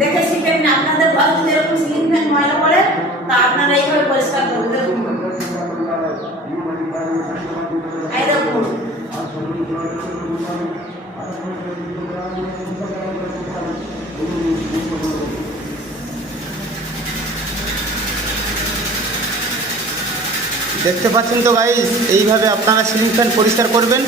দেখে শিখে নিন। আপনাদের ঘরে যদি এরকম সিলিং ফ্যান ময়লা পড়ে তা আপনারা এইভাবে পরিষ্কার করবেন। দেখুন এই দেখুন দেখতে পাচ্ছেন তো গাইস, এইভাবে আপনারা সিলিং ফ্যান পরিষ্কার করবেন।